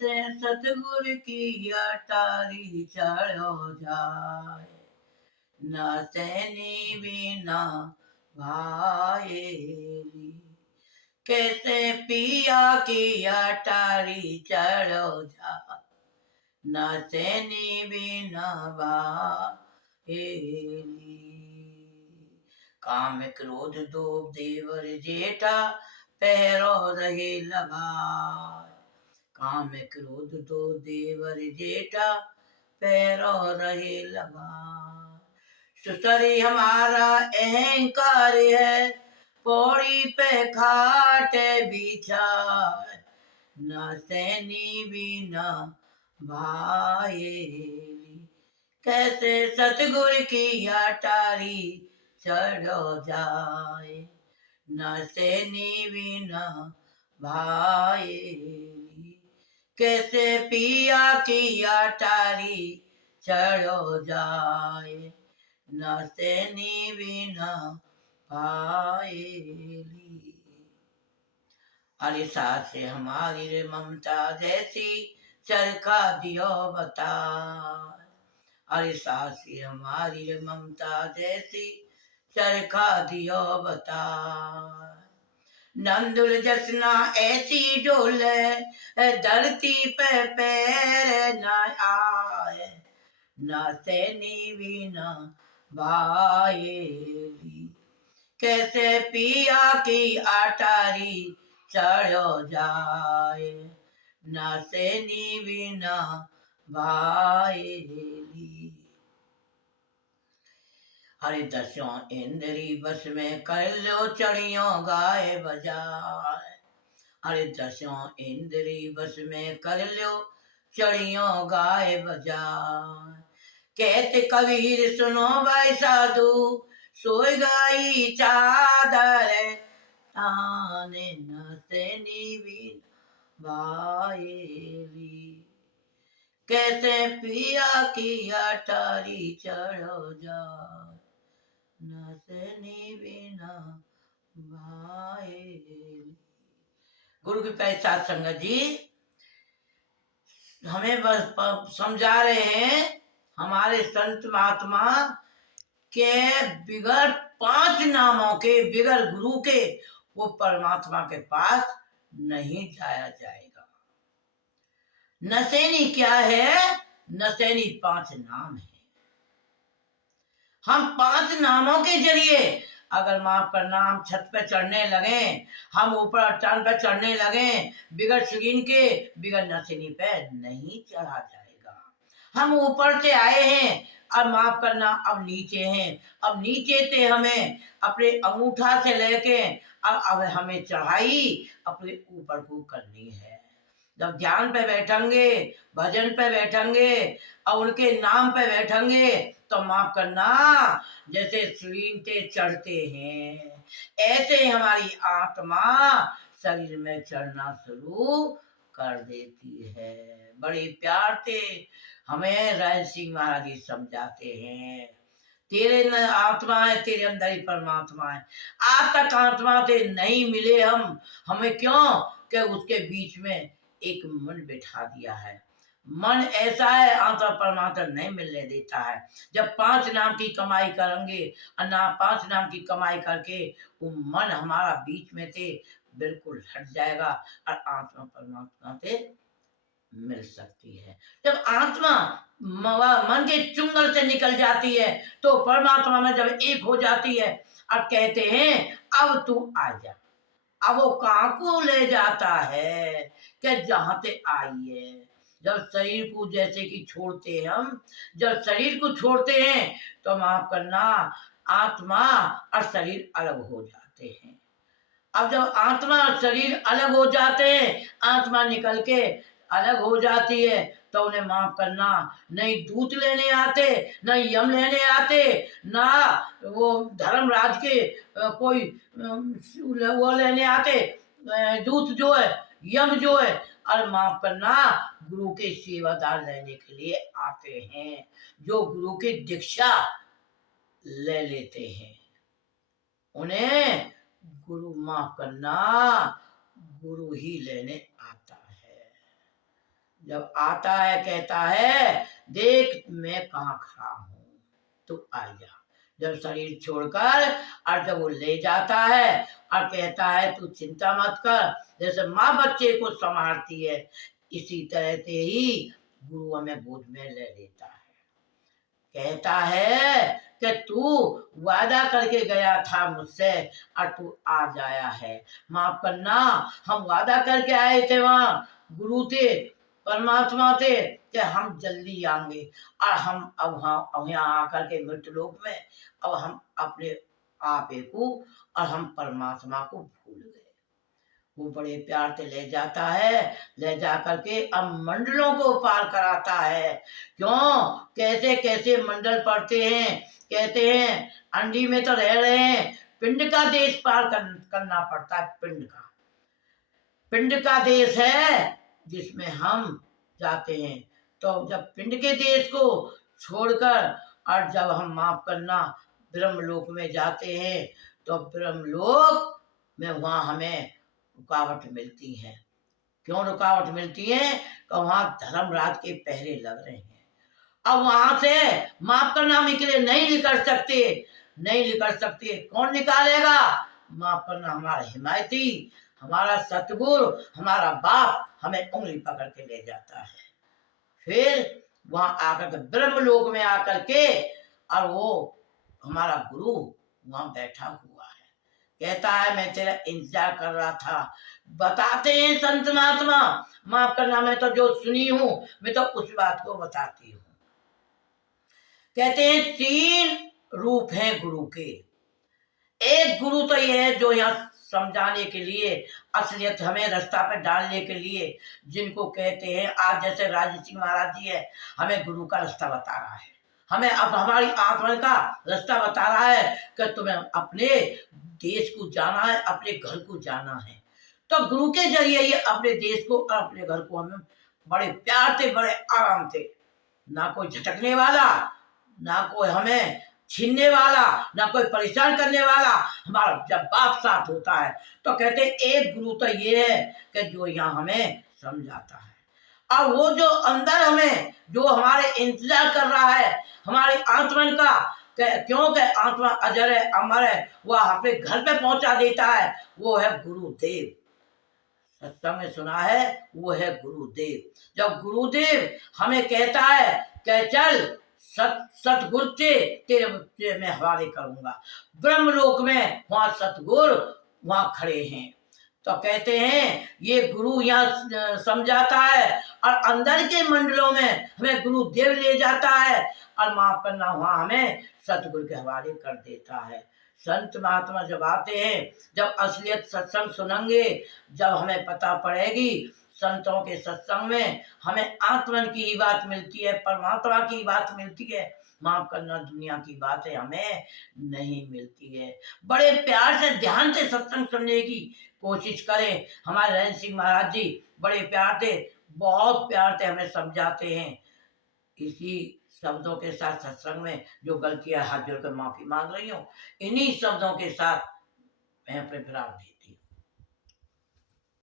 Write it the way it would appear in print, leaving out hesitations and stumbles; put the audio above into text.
कैसे सतगुरु की अटारी चढ़ो जाए, न सैनी बिना भाएली। कैसे पिया की अटारी चढ़ो जाए, न सैनी बिना भाएली। काम क्रोध दो देवर जेठा, पैरो रहे लगाए। काम क्रोध दो देवर जेठा, पैरो रहे लगाए। सुसरी हमारा अहंकार है, पौड़ी पे खाट बिछाए, न सैनी बिना भाएली। कैसे सतगुरु की अटारी चढ़ो जाए, न सैनी बिना भाएली। कैसे पिया की अटारी चढ़ो जाए, न सैनी बिना भाएली। अरे सास से हमारी रे ममता जैसी, चरखा दियो बता। अरे सास से हमारी रे ममता जैसी, चरखा दियो बता। नंदुल जसना ऐसी डोले, धरती पे पैर न आए, न सैनी बिना भाएली। कैसे पिया की अटारी चढ़ो जाए, न सैनी बिना भाएली। हरे दसों इंद्री बस में कर लो चढ़ियों गाए बजाए। हरे दसों इंद्री बस में कर लो चढ़ियों गाए बजाए। कहते कबीर सुनो भाई साधु, सोई गाई चादर ताने, न सैनी बिना भाएली। कैसे पिया की अटारी चढ़ो जाए, न सैनी बिना भाएली। गुरु की पैसा संगत जी हमें बस समझा रहे हैं, हमारे संत महात्मा के बिगड़ 5 नामों के, बिगड़ गुरु के, वो परमात्मा के पास नहीं जाया जाएगा। नसैनी क्या है? नसैनी 5 नाम है। हम 5 नामों के जरिए अगर माँ पर नाम छत पे चढ़ने लगे, हम ऊपर अट्टान पे चढ़ने लगे, बिगड़ शरीन के बिगड़ नसैनी पे नहीं चढ़ा जाएगा। हम ऊपर से आए हैं, अब माफ करना अब नीचे हैं। अब नीचे से हमें अपने अंगूठा से लेके अब हमें चढ़ाई अपने ऊपर को करनी है। जब ध्यान पे बैठेंगे, भजन पे बैठेंगे और उनके नाम पे बैठेंगे तो माफ करना जैसे सीढ़ी पे चढ़ते हैं, ऐसे ही हमारी आत्मा शरीर में चढ़ना शुरू कर देती है। बड़े प्यार से हमें राय सिंह महाराज जी समझाते हैं, तेरे न आत्मा है, तेरे अंदर ही परमात्मा है। आज तक आत्मा से नहीं मिले हम, हमें क्यों कि उसके बीच में एक मन बिठा दिया है। मन ऐसा है, आत्मा परमात्मा नहीं मिलने देता है। जब 5 नाम की कमाई करेंगे, 5 नाम की कमाई करके वो मन हमारा बीच में से बिल्कुल हट जाएगा और आत्मा परमात्मा से मिल सकती है। जब आत्मा मन के चुंगल से निकल जाती है तो परमात्मा में जब एक हो जाती है, अब कहते हैं अब तू आ जा। अब वो कहाँ को ले जाता है कि जहां से आई है। जब शरीर को जैसे कि छोड़ते हैं हम, जब शरीर को छोड़ते हैं तो माफ करना आत्मा और शरीर अलग हो जाते हैं। अब जब आत्मा और शरीर अलग हो जाते हैं, आत्मा निकल के अलग हो जाती है तो उन्हें माफ करना नहीं दूत लेने आते, न यम लेने आते, ना वो धर्मराज के कोई वो लेने आते, दूत जो है, यम जो है, और माफ करना गुरु के सेवादार लेने के लिए आते हैं, जो गुरु की दीक्षा ले लेते हैं। उन्हें गुरु माफ करना गुरु ही लेने आता है। जब आता है कहता है देख मैं कहाँ खड़ा हूँ, तू आ जा। जब शरीर छोड़कर और जब वो ले जाता है और कहता है तू चिंता मत कर, जैसे माँ बच्चे को संभालती है इसी तरह से ही गुरु हमें गोद में ले लेता है। कहता है कि तू वादा करके गया था मुझसे और तू आ जाया है, माफ करना हम वादा करके आए थे वहां गुरु थे परमात्मा थे कि हम जल्दी आएंगे और हम अब यहाँ आकर के मृत्यु लोक में अब हम अपने आपे को और हम परमात्मा को भूल गए। वो बड़े प्यार से ले जाता है, ले जा करके अब मंडलों को पार कराता है। क्यों कैसे कैसे मंडल पड़ते हैं, कहते हैं अंडी में तो रह रहे हैं, पिंड का देश पार करना पड़ता है। पिंड का देश है जिसमें हम जाते हैं। तो जब पिंड के देश को छोड़कर और जब हम माफ करना ब्रह्मलोक में जाते हैं तो ब्रह्मलोक में वहां हमें रुकावट मिलती है। क्यों रुकावट मिलती है? तो वहां धर्मराज के पहरे लग रहे हैं। अब वहां से माफ करना निकले नहीं निकल सकते, नहीं निकल सकते। कौन निकालेगा? माफ करना हमारा हिमायती, हमारा सतगुरु, हमारा बाप हमें उंगली पकड़ के ले जाता है। फिर वहां आकर के ब्रह्मलोक में आकर के और वो हमारा गुरु वहां बैठा हुआ है, कहता है मैं तेरा इंतजार कर रहा था। बताते हैं संत महात्मा, माफ करना मैं तो जो सुनी हूं मैं तो उस बात को बताती हूँ। कहते हैं 3 रूप हैं गुरु के। एक गुरु तो ये है जो यहाँ समझाने के लिए असलियत हमें रास्ता पे डालने के लिए, जिनको कहते हैं आज जैसे राजेश सिंह महाराज जी है, हमें गुरु का रास्ता बता रहा है, हमें अब हमारी आत्मा का रास्ता बता रहा है कि तुम्हें अपने देश को जाना है, अपने घर को जाना है। तो गुरु के जरिए ये अपने देश को और अपने घर को हमें बड़े प्यार से बड़े आराम से, ना कोई झटकने वाला, ना कोई हमें छीनने वाला, ना कोई परेशान करने वाला, हमारा जब बाप साथ होता है तो कहते एक गुरु तो ये है कि जो यहाँ हमें समझाता है। और वो जो अंदर हमें जो हमारे इंतजार कर रहा है हमारी आत्मा का, क्योंकि आत्मा अजर है अमर है, वह अपने घर पे पहुंचा देता है, वो है गुरुदेव। सत्संग में सुना है वो है गुरुदेव। जब गुरुदेव हमें कहता है कि चल सतगुरु से तेरे मैं हवाले करूंगा, ब्रह्मलोक में वहां सतगुरु वहां खड़े हैं। तो कहते हैं ये गुरु यहाँ समझाता है और अंदर के मंडलों में हमें गुरुदेव ले जाता है और माफ करना वहां हमें सतगुरु के हवाले कर देता है। संत महात्मा जब आते हैं, जब असलियत सत्संग सुनेंगे, जब हमें पता पड़ेगी संतों के सत्संग में हमें आत्मन की ही बात मिलती है, परमात्मा की बात मिलती है, माफ करना दुनिया की बातें हमें नहीं मिलती है। बड़े प्यार से ध्यान से सत्संग सुनने की कोशिश करें। हमारे रहन सिंह महाराज जी बड़े प्यार से, बहुत प्यार से हमें समझाते हैं। इसी शब्दों के साथ सत्संग में जो गलतियां हाथ जोड़कर माफी मांग रही हूँ, इन्हीं शब्दों के साथ मैं अपने विराम दी।